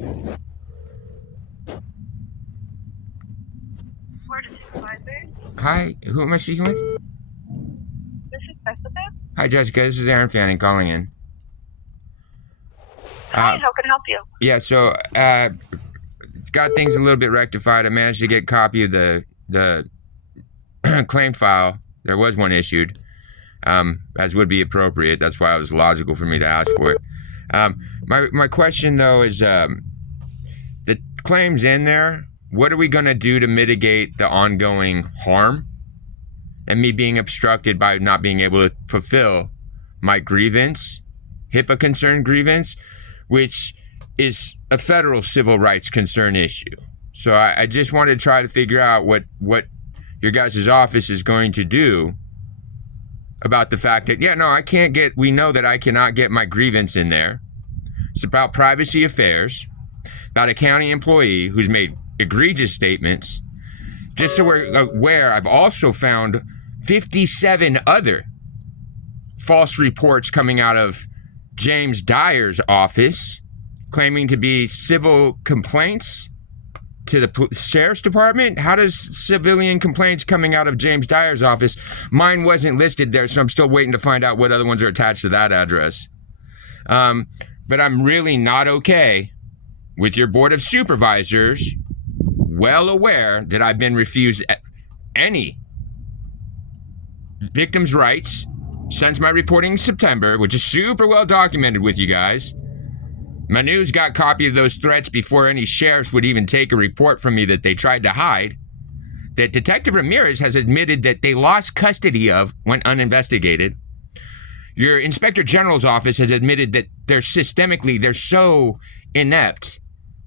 Board of Supervisors. Hi, who am I speaking with? This is Jessica. Hi, Jessica. This is Aaron Fanning calling in. Hi, how can I help you? Yeah, so got things a little bit rectified. I managed to get a copy of the claim file. There was one issued, as would be appropriate. That's why it was logical for me to ask for it. My question, though, is the claim's in there. What are we going to do to mitigate the ongoing harm and me being obstructed by not being able to fulfill my grievance, HIPAA concern grievance, which is a federal civil rights concern issue. So I just want to try to figure out what your guys' office is going to do about the fact that, we know that I cannot get my grievance in there. It's about privacy affairs, about a county employee who's made egregious statements. Just so we're aware, I've also found 57 other false reports coming out of James Dyer's office claiming to be civil complaints to the sheriff's department. How does civilian complaints coming out of James Dyer's office? Mine wasn't listed there, so I'm still waiting to find out what other ones are attached to that address. But I'm really not okay with your board of supervisors well aware that I've been refused any victims' rights since my reporting in September, which is super well documented with you guys. My news got copy of those threats before any sheriffs would even take a report from me that they tried to hide, that Detective Ramirez has admitted that they lost custody of when uninvestigated. Your Inspector General's office has admitted that they're so inept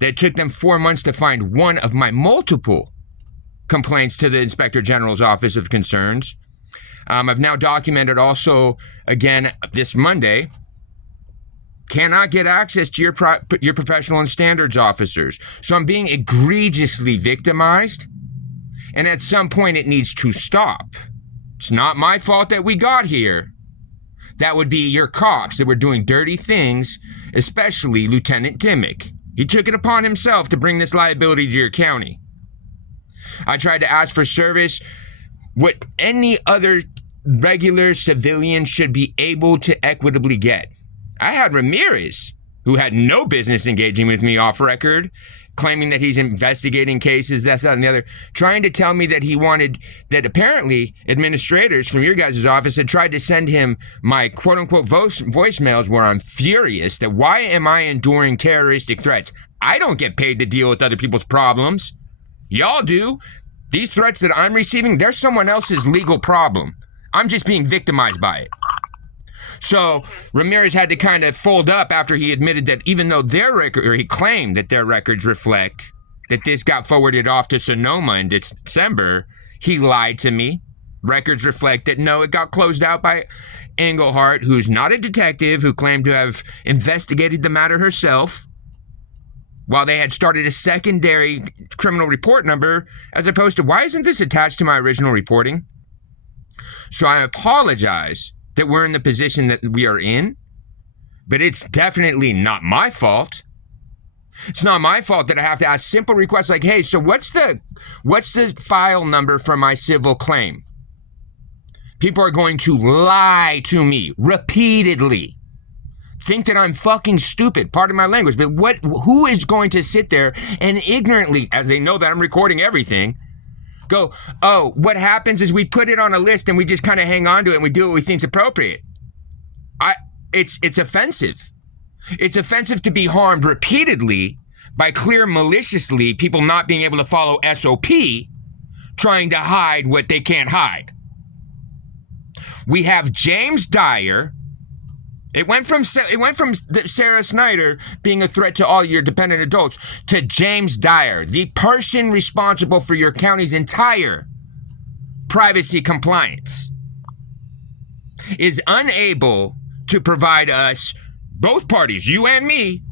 that it took them 4 months to find one of my multiple complaints to the Inspector General's Office of Concerns. I've now documented also, again, this Monday, cannot get access to your professional and standards officers. So I'm being egregiously victimized, and at some point it needs to stop. It's not my fault that we got here. That would be your cops that were doing dirty things, especially Lieutenant Dimmick. He took it upon himself to bring this liability to your county. I tried to ask for service, what any other regular civilian should be able to equitably get. I had Ramirez, who had no business engaging with me off record, claiming that he's investigating cases, that's that, and the other, trying to tell me that he wanted, that apparently administrators from your guys' office had tried to send him my quote-unquote voicemails where I'm furious that why am I enduring terroristic threats? I don't get paid to deal with other people's problems. Y'all do. These threats that I'm receiving, they're someone else's legal problem. I'm just being victimized by it. So Ramirez had to kind of fold up after he admitted that even though their record, or he claimed that their records reflect that this got forwarded off to Sonoma in December, he lied to me. Records reflect that no, it got closed out by Englehart, who's not a detective, who claimed to have investigated the matter herself, while they had started a secondary criminal report number, as opposed to, why isn't this attached to my original reporting? So I apologize that we're in the position that we are in, but it's definitely not my fault. It's not my fault that I have to ask simple requests like, hey, so what's the file number for my civil claim? People are going to lie to me repeatedly. Think that I'm fucking stupid, pardon my language, but who is going to sit there and ignorantly, as they know that I'm recording everything, go, oh, what happens is we put it on a list and we just kind of hang on to it and we do what we think's appropriate. It's offensive. It's offensive to be harmed repeatedly by clear maliciously people not being able to follow SOP, trying to hide what they can't hide. We have James Dyer. It went from Sarah Snyder being a threat to all your dependent adults to James Dyer, the person responsible for your county's entire privacy compliance, is unable to provide us, both parties, you and me,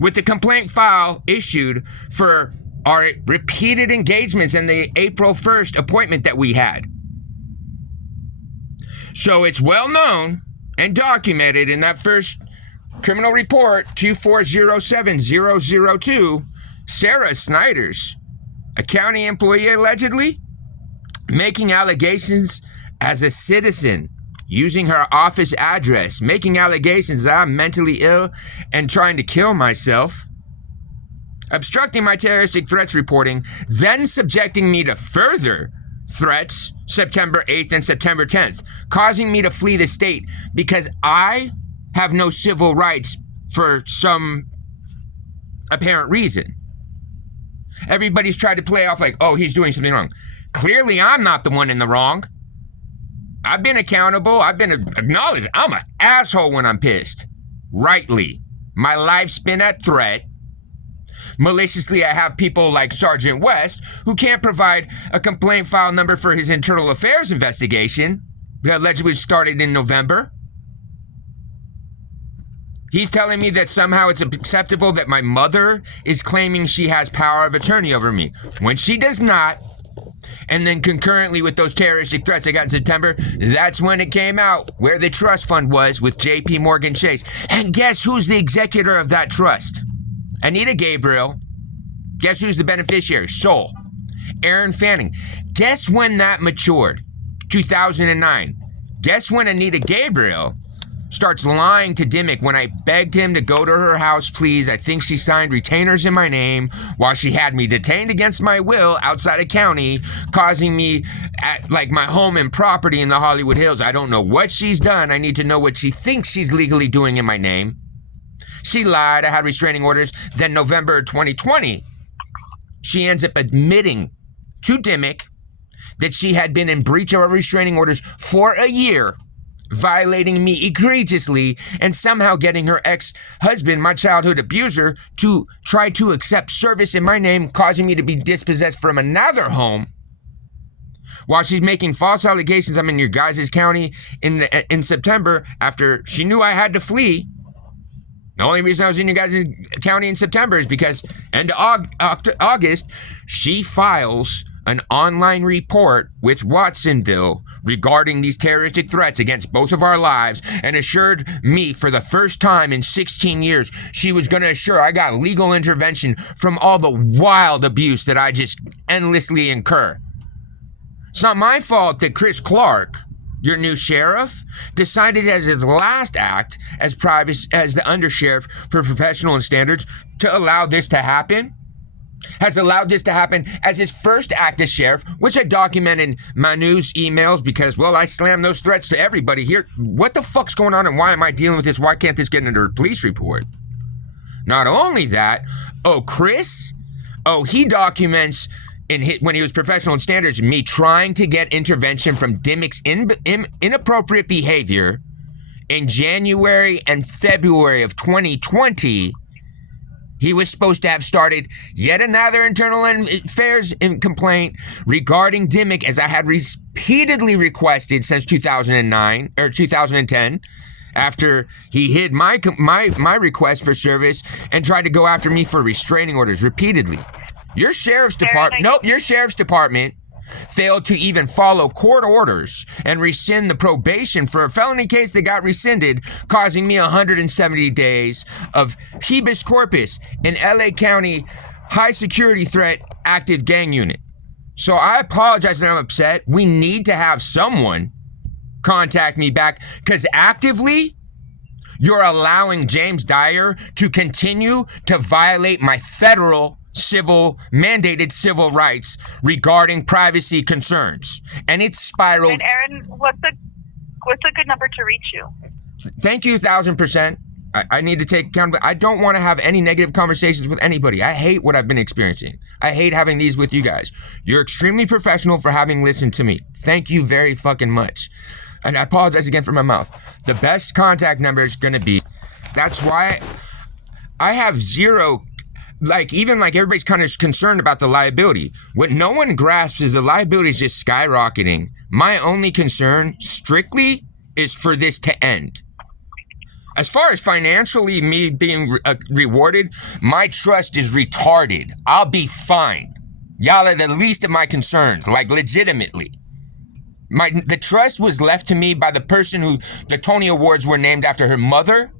with the complaint file issued for our repeated engagements and the April 1st appointment that we had. So it's well known and documented in that first Criminal report 2407002. Sarah Snyders, a county employee allegedly making allegations as a citizen, using her office address, making allegations that I'm mentally ill and trying to kill myself, obstructing my terroristic threats reporting, then subjecting me to further threats September 8th and September 10th, causing me to flee the state because I have no civil rights for some apparent reason. Everybody's tried to play off like, oh, he's doing something wrong. Clearly, I'm not the one in the wrong. I've been accountable. I've been acknowledged. I'm an asshole when I'm pissed. Rightly. My life's been at threat. Maliciously, I have people like Sergeant West who can't provide a complaint file number for his internal affairs investigation that allegedly started in November. He's telling me that somehow it's acceptable that my mother is claiming she has power of attorney over me when she does not. And then concurrently with those terroristic threats I got in September, that's when it came out where the trust fund was with JP Morgan Chase. And guess who's the executor of that trust? Anita Gabriel. Guess who's the beneficiary? Sol. Aaron Fanning. Guess when that matured? 2009. Guess when Anita Gabriel starts lying to Dimmick when I begged him to go to her house, please. I think she signed retainers in my name while she had me detained against my will outside of county, causing me at like my home and property in the Hollywood Hills. I don't know what she's done. I need to know what she thinks she's legally doing in my name. She lied. I had restraining orders. Then November 2020, she ends up admitting to Dimmick that she had been in breach of her restraining orders for a year, violating me egregiously, and somehow getting her ex-husband, my childhood abuser, to try to accept service in my name, causing me to be dispossessed from another home. While she's making false allegations, I'm in your guys' county in September after she knew I had to flee. The only reason I was in your guys' county in September is because end of August, she files an online report with Watsonville regarding these terroristic threats against both of our lives and assured me for the first time in 16 years she was going to assure I got legal intervention from all the wild abuse that I just endlessly incur. It's not my fault that Chris Clark, your new sheriff, decided as his last act as the undersheriff for professional and standards to allow this to happen. Has allowed this to happen as his first act as sheriff, which I document in my news emails because, well, I slam those threats to everybody here. What the fuck's going on and why am I dealing with this? Why can't this get into a police report? Not only that, Chris, he documents when he was professional and standards, me trying to get intervention from Dimmick's inappropriate behavior in January and February of 2020. He was supposed to have started yet another internal affairs complaint regarding Dimmick, as I had repeatedly requested since 2009 or 2010, after he hid my request for service and tried to go after me for restraining orders repeatedly. Your sheriff's department failed to even follow court orders and rescind the probation for a felony case that got rescinded, causing me 170 days of habeas corpus in LA County high security threat active gang unit. So I apologize that I'm upset. We need to have someone contact me back because actively you're allowing James Dyer to continue to violate my federal mandated civil rights regarding privacy concerns, and it's spiraled. And Aaron, what's a good number to reach you? Thank you 1,000%. I need to take accountability. I don't want to have any negative conversations with anybody. I hate what I've been experiencing. I hate having these with you guys. You're extremely professional for having listened to me. Thank you very fucking much. And I apologize again for my mouth. The best contact number is going to be, that's why I have zero. Even everybody's kind of concerned about the liability. What no one grasps is the liability is just skyrocketing. My only concern, strictly, is for this to end. As far as financially me being rewarded, my trust is retarded. I'll be fine. Y'all are the least of my concerns, legitimately. The trust was left to me by the person who the Tony Awards were named after her mother.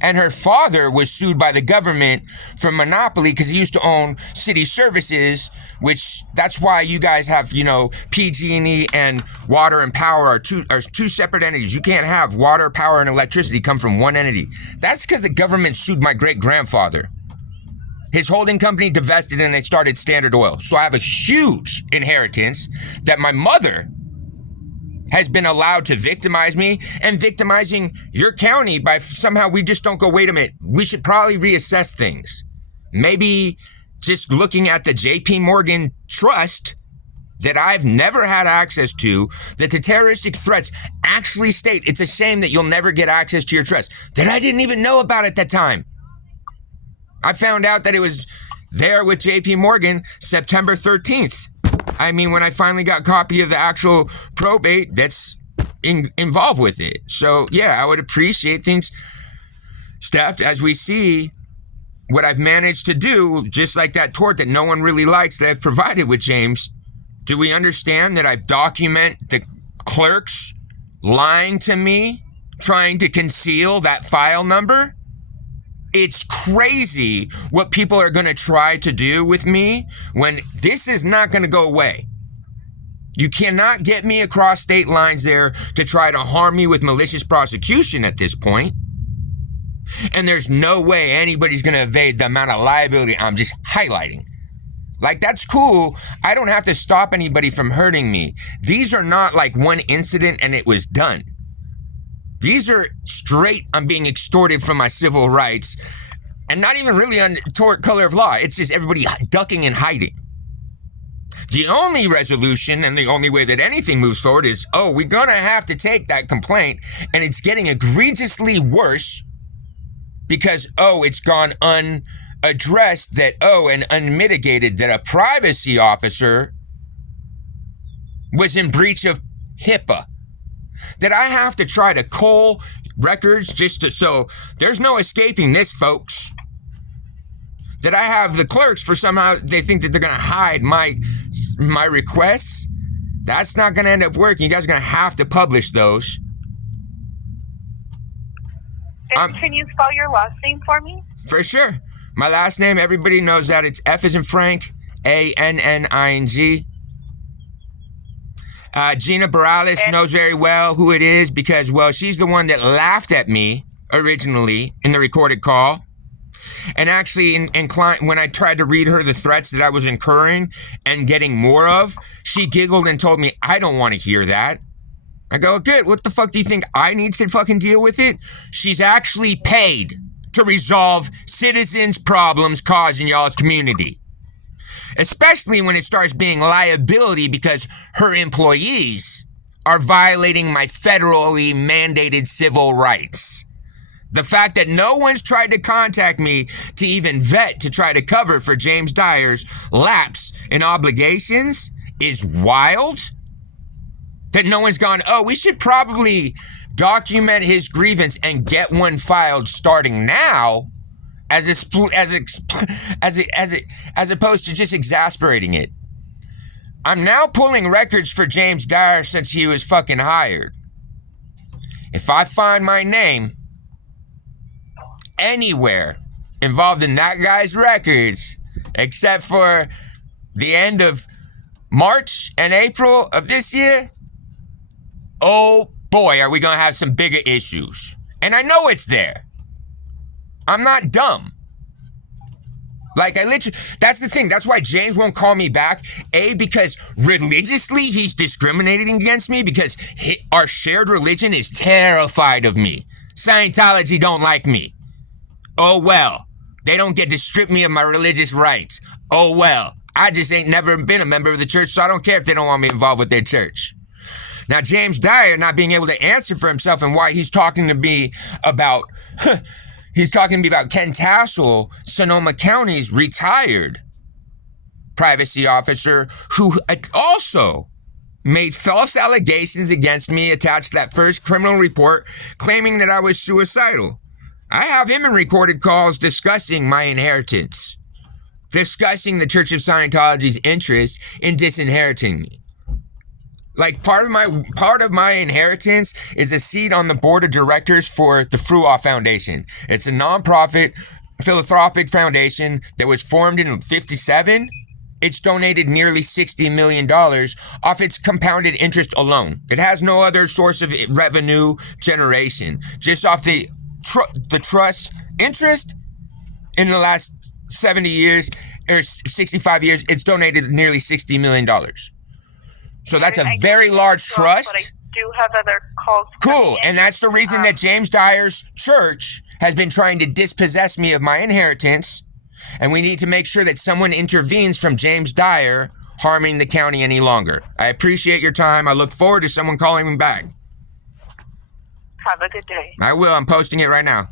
And her father was sued by the government for monopoly because he used to own city services, which that's why you guys have, PG&E and water and power are two separate entities. You can't have water, power, and electricity come from one entity. That's because the government sued my great-grandfather. His holding company divested and they started Standard Oil. So I have a huge inheritance that my mother has been allowed to victimize me and victimizing your county by somehow we just don't go, wait a minute, we should probably reassess things. Maybe just looking at the JP Morgan trust that I've never had access to, that the terroristic threats actually state. It's a shame that you'll never get access to your trust that I didn't even know about at that time. I found out that it was there with JP Morgan September 13th. I mean, when I finally got a copy of the actual probate that's involved with it. So, yeah, I would appreciate things, Steph, as we see what I've managed to do, just like that tort that no one really likes that I've provided with James. Do we understand that I've documented the clerks lying to me, trying to conceal that file number? It's crazy what people are going to try to do with me when this is not going to go away. You cannot get me across state lines there to try to harm me with malicious prosecution at this point. And there's no way anybody's going to evade the amount of liability I'm just highlighting. Like, that's cool. I don't have to stop anybody from hurting me. These are not like one incident and it was done. These are straight, I'm being extorted from my civil rights, and not even really on tort color of law. It's just everybody ducking and hiding. The only resolution and the only way that anything moves forward is, we're gonna have to take that complaint, and it's getting egregiously worse because, it's gone unaddressed, and unmitigated, that a privacy officer was in breach of HIPPA. That I have to try to cull records so there's no escaping this, folks. That I have the clerks for somehow they think that they're going to hide my requests. That's not going to end up working. You guys are going to have to publish those. And can you spell your last name for me? For sure. My last name, everybody knows that. It's F as in Frank, Anning. Gina Borales knows very well who it is because, she's the one that laughed at me originally in the recorded call. And actually, when I tried to read her the threats that I was incurring and getting more of, she giggled and told me, I don't want to hear that. I go, good, what the fuck do you think? I need to fucking deal with it? She's actually paid to resolve citizens' problems caused in y'all's community. Especially when it starts being liability because her employees are violating my federally mandated civil rights. The fact that no one's tried to contact me to even vet to try to cover for James Dyer's lapse in obligations is wild. That no one's gone, we should probably document his grievance and get one filed starting now. As opposed to just exasperating it. I'm now pulling records for James Dyer since he was fucking hired. If I find my name anywhere involved in that guy's records, except for the end of March and April of this year, oh boy, are we gonna have some bigger issues. And I know it's there. I'm not dumb. Like, I literally, that's the thing. That's why James won't call me back. Because religiously, he's discriminating against me because our shared religion is terrified of me. Scientology don't like me. Oh, well. They don't get to strip me of my religious rights. Oh, well. I just ain't never been a member of the church, so I don't care if they don't want me involved with their church. Now, James Dyer not being able to answer for himself and why he's talking to me about... He's talking to me about Ken Tassel, Sonoma County's retired privacy officer, who also made false allegations against me, attached that first criminal report, claiming that I was suicidal. I have him in recorded calls discussing my inheritance, discussing the Church of Scientology's interest in disinheriting me. Like part of my inheritance is a seat on the board of directors for the Fruoff Foundation. It's a nonprofit philanthropic foundation that was formed in 1957. It's donated nearly $60 million off its compounded interest alone. It has no other source of revenue generation, just off the trust interest. In the last 70 years or 65 years, it's donated nearly $60 million. So that's a very large trust. But I do have other calls. Cool. And that's the reason that James Dyer's church has been trying to dispossess me of my inheritance. And we need to make sure that someone intervenes from James Dyer harming the county any longer. I appreciate your time. I look forward to someone calling me back. Have a good day. I will. I'm posting it right now.